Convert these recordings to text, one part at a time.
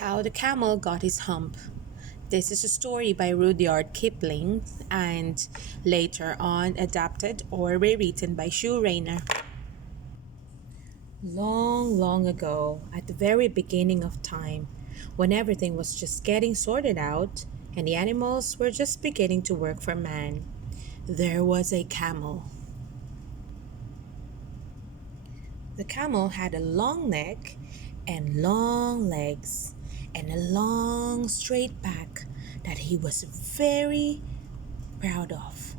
How the Camel Got His Hump. This is a story by Rudyard Kipling and later on adapted or rewritten by Shoo Rayner. Long, long ago, at the very beginning of time, when everything was just getting sorted out and the animals were just beginning to work for man, there was a camel. The camel had a long neck and long legs and a long straight back that he was very proud of.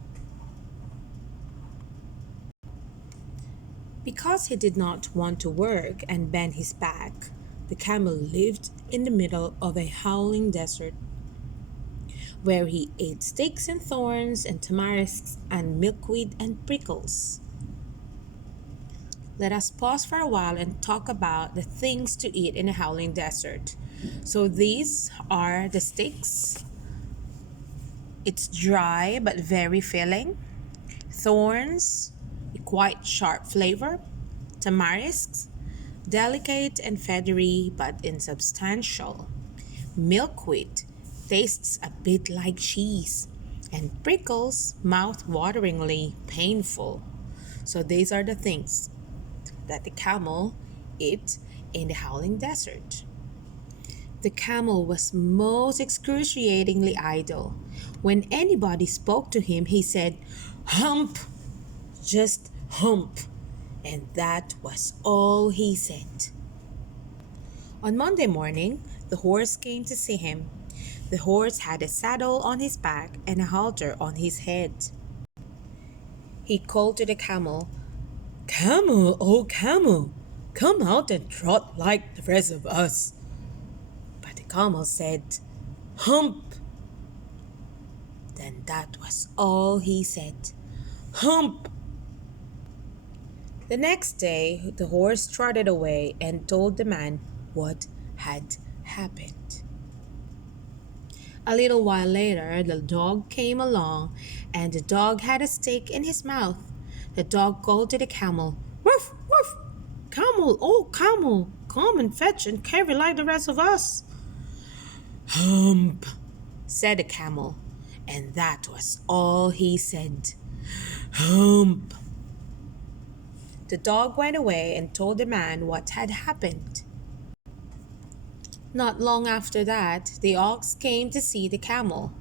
Because he did not want to work and bend his back, the camel lived in the middle of a howling desert where he ate sticks and thorns and tamarisks and milkweed and prickles. Let us pause for a while and talk about the things to eat in a howling desert. So these are the sticks. It's dry but very filling. Thorns, a quite sharp flavor. Tamarisks, delicate and feathery but insubstantial. Milkweed, tastes a bit like cheese. And prickles, mouth-wateringly painful. So these are the things that the camel ate in the howling desert. The camel was most excruciatingly idle. When anybody spoke to him, he said, "Hump!" Just hump. And that was all he said. On Monday morning, the horse came to see him. The horse had a saddle on his back and a halter on his head. He called to the camel, "Camel, oh camel, come out and trot like the rest of us." But the camel said, "Hump." Then that was all he said. Hump. The next day, the horse trotted away and told the man what had happened. A little while later, the dog came along, and the dog had a stick in his mouth. The dog called to the camel, "Woof, woof! Camel, oh camel, come and fetch and carry like the rest of us." "Hump," said the camel, and that was all he said. Hump. The dog went away and told the man what had happened. Not long after that, the ox came to see the camel.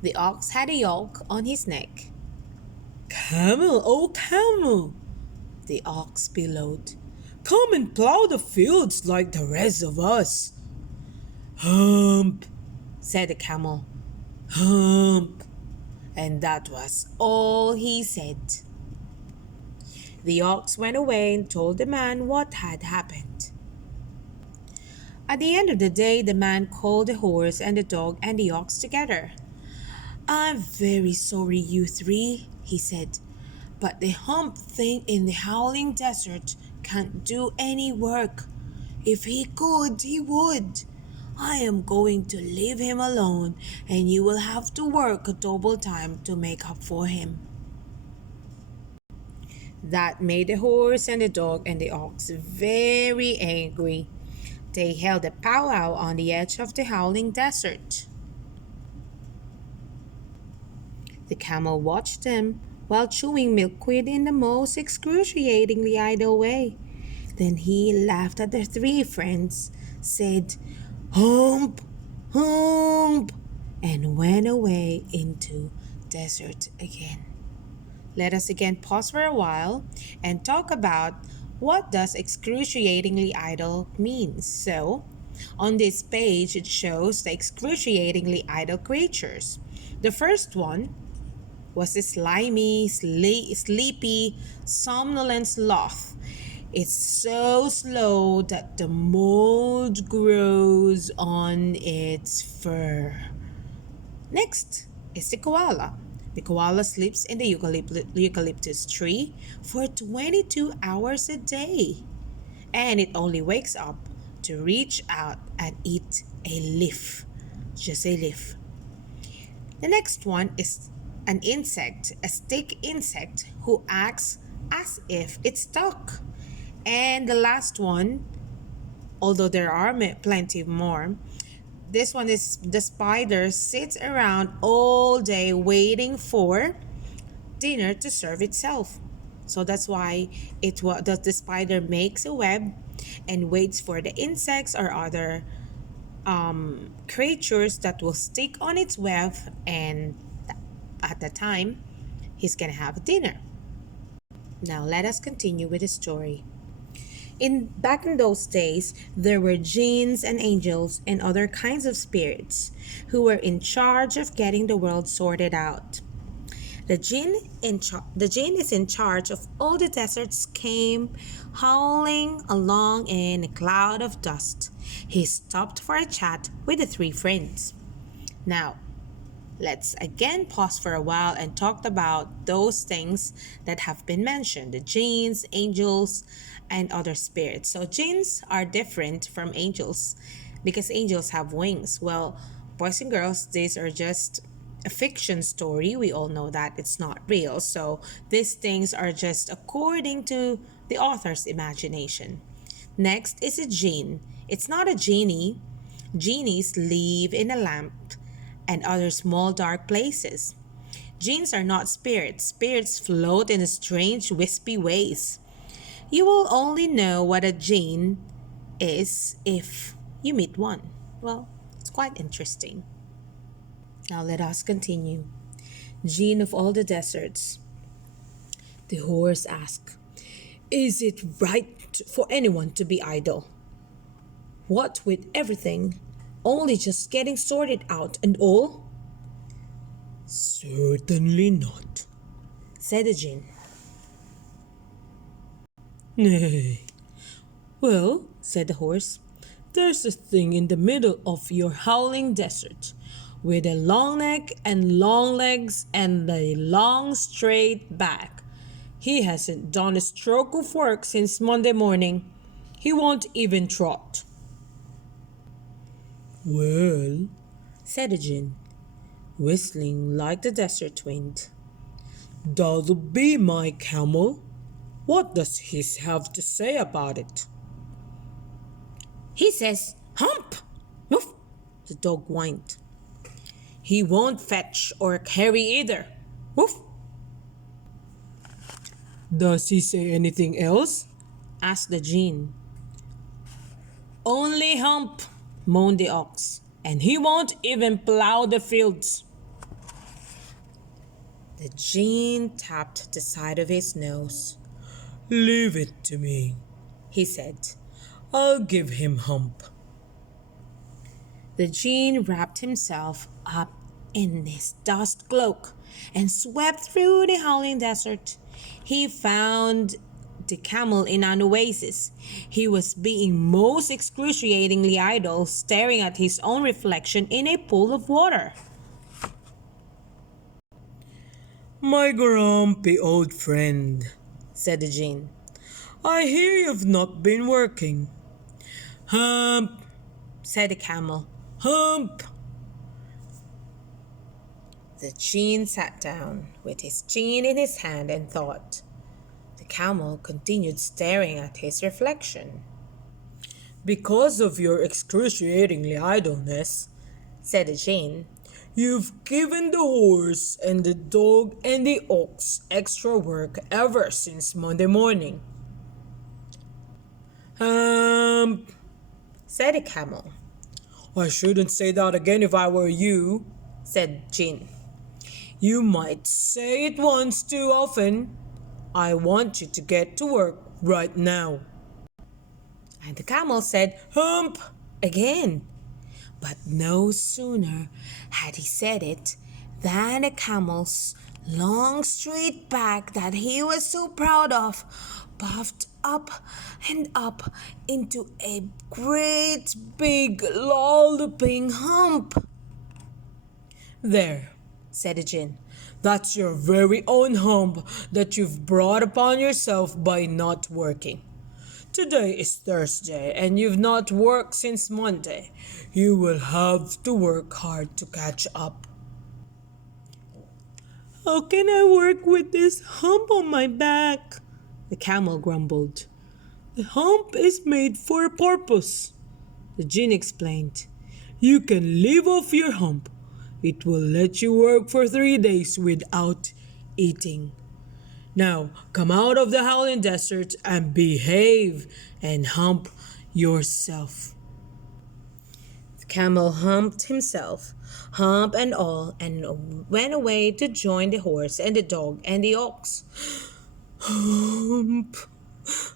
The ox had a yoke on his neck. "Camel, oh camel," the ox bellowed, "come and plow the fields like the rest of us." "Hump," said the camel. "Hump." And that was all he said. The ox went away and told the man what had happened. At the end of the day, the man called the horse and the dog and the ox together. "I'm very sorry, you three," he said, "but the hump thing in the howling desert can't do any work. If he could, he would. I am going to leave him alone, and you will have to work a double time to make up for him." That made the horse and the dog and the ox very angry. They held a powwow on the edge of the howling desert. The camel watched them while chewing milkweed in the most excruciatingly idle way. Then he laughed at the three friends, said, "Hump, hump," and went away into desert again. Let us again pause for a while and talk about what does excruciatingly idle means. So, on this page, it shows the excruciatingly idle creatures. The first one was a slimy, sleepy, somnolent sloth. It's so slow that the mold grows on its fur. Next is the koala. The koala sleeps in the eucalyptus tree for 22 hours a day, and it only wakes up to reach out and eat a leaf, just a leaf. The next one is an insect, a stick insect who acts as if it's stuck. And the last one, although there are plenty more, This one is the spider sits around all day waiting for dinner to serve itself. So that's why the spider makes a web and waits for the insects or other creatures that will stick on its web, and at the time he's gonna have dinner. Now let us continue with the story. Back in those days, there were jinns and angels and other kinds of spirits who were in charge of getting the world sorted out. The jinn is in charge of all the deserts came howling along in a cloud of dust. He stopped for a chat with the three friends. Now, let's again pause for a while and talk about those things that have been mentioned, the jinns, angels, and other spirits. So jinns are different from angels because angels have wings. Well, boys and girls, these are just a fiction story. We all know that it's not real. So these things are just according to the author's imagination. Next is a jinn. It's not a genie. Genies live in a lamp and other small dark places. Jinns are not spirits. Spirits float in strange wispy ways. You will only know what a jinn is if you meet one. Well, it's quite interesting. Now let us continue. Jinn of all the deserts. The horse asked, "Is it right for anyone to be idle? What with everything only just getting sorted out and all?" "Certainly not," said the jinn. "Nay." "Well," said the horse, "there's a thing in the middle of your howling desert, with a long neck and long legs and a long straight back. He hasn't done a stroke of work since Monday morning. He won't even trot." "Well," said the jinn, whistling like the desert wind, "that'll be my camel. What does he have to say about it?" "He says, 'Hump!'" "Woof!" the dog whined. "He won't fetch or carry either." "Woof!" "Does he say anything else?" asked the jinn. "Only hump," moaned the ox, "and he won't even plow the fields." The jinn tapped the side of his nose. "Leave it to me," he said. "I'll give him hump." The jinn wrapped himself up in his dust cloak and swept through the howling desert. He found the camel in an oasis. He was being most excruciatingly idle, staring at his own reflection in a pool of water. "My grumpy old friend," said the jinn, "I hear you've not been working." "Hump," said the camel. "Hump." The jinn sat down with his chin in his hand and thought. The camel continued staring at his reflection. "Because of your excruciatingly idleness," said the jinn, "you've given the horse and the dog and the ox extra work ever since Monday morning." Said the camel. "I shouldn't say that again if I were you," said jinn. "You might say it once too often. I want you to get to work right now." And the camel said, "Hump," again. But no sooner had he said it than the camel's long straight back that he was so proud of puffed up and up into a great big lolloping hump. "There," said the jinn, "that's your very own hump that you've brought upon yourself by not working. Today is Thursday and you've not worked since Monday. You will have to work hard to catch up." "How can I work with this hump on my back?" the camel grumbled. "The hump is made for a purpose," the jinn explained. You can leave off your hump. It will let you work for 3 days without eating. Now come out of the howling desert and behave and hump yourself. The camel humped himself, hump and all, and went away to join the horse and the dog and the ox. Hump,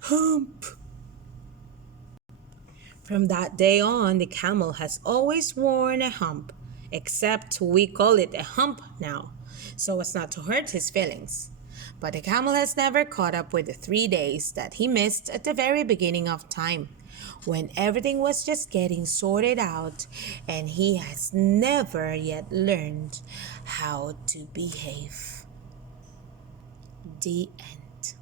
hump. From that day on, the camel has always worn a hump, except we call it a hump now, so as not to hurt his feelings. But the camel has never caught up with the 3 days that he missed at the very beginning of time, when everything was just getting sorted out, and he has never yet learned how to behave. The end.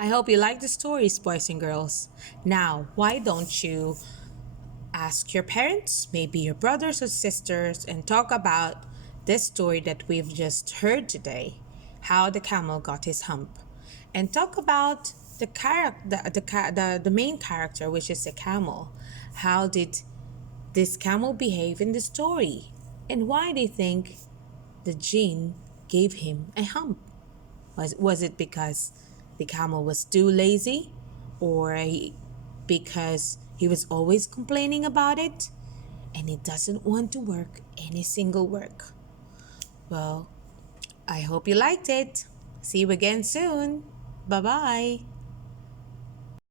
I hope you like the stories, boys and girls. Now, why don't you ask your parents, maybe your brothers or sisters, and talk about this story that we've just heard today, how the camel got his hump, and talk about the main character, which is the camel. How did this camel behave in the story, and why do you think the gene gave him a hump? Was it because the camel was too lazy, or because he was always complaining about it and he doesn't want to work any single work? Well, I hope you liked it. See you again soon. Bye bye.